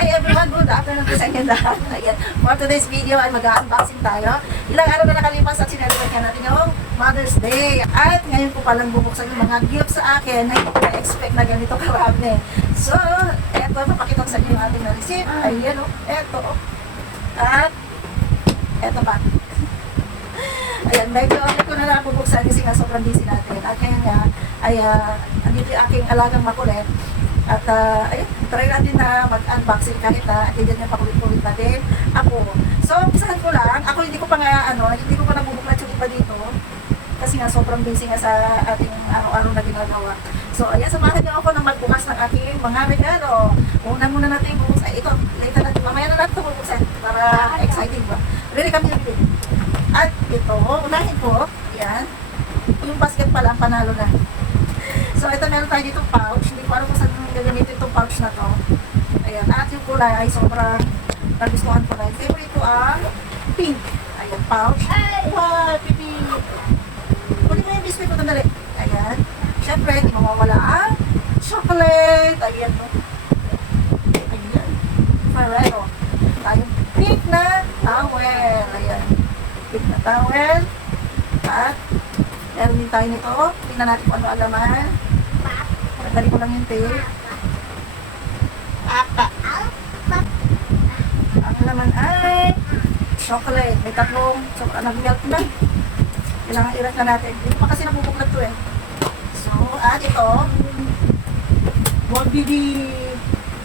Hi everyone, good afternoon po sa inyo lahat. Ayan, for today's video ay mag-unboxing tayo. Ilang araw na nakalipas at sinelebrate nga natin yung Mother's Day. At ngayon po palang bubuksan yung mga gifts sa akin na hindi ko na-expect na ganito karami. So, eto, papakita ko sa inyo yung ating na-receive. Ayan o, eto o. At, eto pa. Ayan, medyo ulit ko na lang bubuksan kasi nga sobrang busy natin. At ngayon nga, ay andito yung aking alagang makulit. At ayun, try natin na mag-unboxing kahit hindi niya pakulit-kulit na din ako. So, umpisahan ko lang. Ako hindi ko pa nga, hindi ko pa nabubuklat yung iba dito. Kasi nga sobrang busy nga sa ating araw-araw na ginagawa. So, ayan, samahan niyo ako na magbukas ng ating mga regalo. Una muna natin bubuksan. Ay, ito, later natin. Mamaya na natin ito bubuksan para exciting ba. Really kami yung pin. At ito, unahin ko, ayan, yung basket pala, panalo na. So, ito meron tayo dito pouch. Hindi ko alam kung saan gagamitin itong pouch na to. Ayan. At yung kulay ay sobrang nagustuhan ko na. Favorite ko ang pink. Ayan, pouch. Wow, pipi. Kunin mo yung biscuit ko tandali. Ayan. Siyempre, hindi mawawala ang chocolate. Ayan. Ayan. Ferrero. Tayong pink na towel. Ayan. Pink na towel. At meron din tayo nito. Tingnan natin kung ano alaman. Dali ko lang yung tape. Ang laman ay chocolate. May tatlong nag-melt na. Kailangan irat na natin. Hindi pa kasi nabubuklat to eh. So, at ito. Wabidi.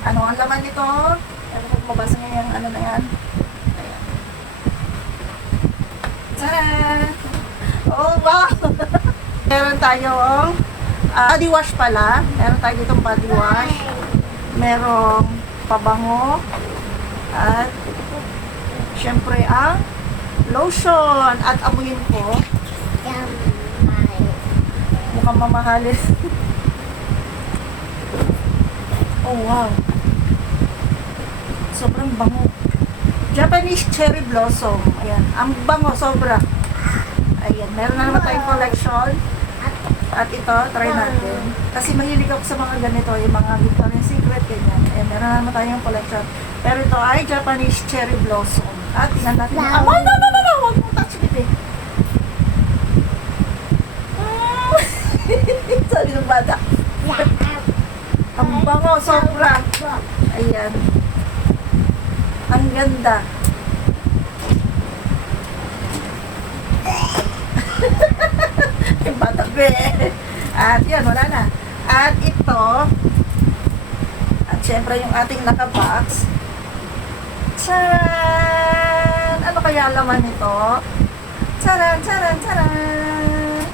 Ano ang laman nito? Ano kung mabasa niya yung ano na yan. Ayan. Tara! Oh, wow! Meron tayong body wash pala. Meron tayo ditong body wash. Merong pabango. At syempre ang lotion. At amuyin ko. Mukhang mamahalin. Oh, wow. Sobrang bango. Japanese cherry blossom. Ayan. Ang bango, sobra. Ayan. Meron na naman tayong collection. At ito, try natin. Kasi mahilig ako sa mga ganito, yung mga Victoria's Secret, ganyan. Ayan, meron na naman tayong collection. Pero ito ay Japanese cherry blossom. At tingnan natin. No! Huwag mong touch it eh. Sabi ng bata. Ang bango, sobra. Ayan. Ang ganda. Yung bata be. At yan, wala na. At ito, at syempre yung ating nakabox. Tcharan! Ano kaya laman nito? Tcharan, tcharan, tcharan!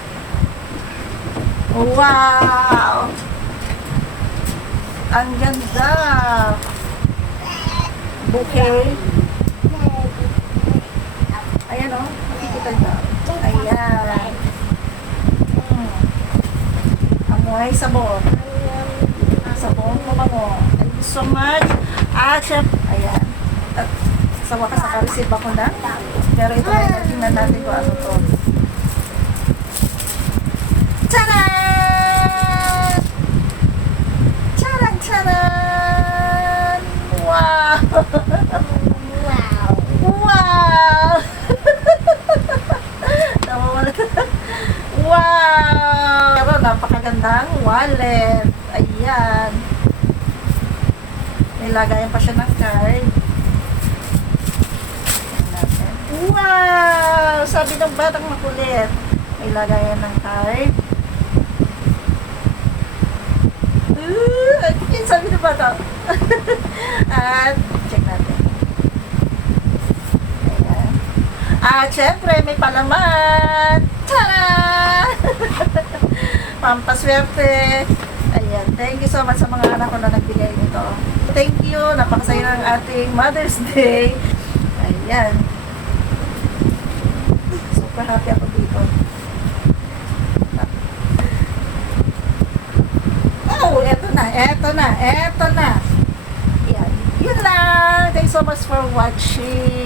Wow! Ang ganda! Bouquet. Ayan o, makikita nyo. Ayan. Amoy sabon. Sabon mabango. Thank you so much. At syempre, ayan. At sa wakas naka-receive ako na. Pero ito na tingnan natin kung ano to. Tcharan! Tcharan, tcharan! Wow! Wow! Wow! Pero napakagandang wallet. Ayan. Nilagayan pa siya ng card. Wow! Sabi ng batang makulit. Nilagayan ng card. Yun sabi ng bata. At check natin. Ayan. At syempre may palaman. Tara! Pampaswerte. Ayan. Thank you so much sa mga anak ko na nagbigay nito. Thank you. Napakasaya ng ating Mother's Day. Ayan. Super happy ako dito. Oh, eto na. Eto na. Eto na. Ayan. Yun lang. Thanks so much for watching.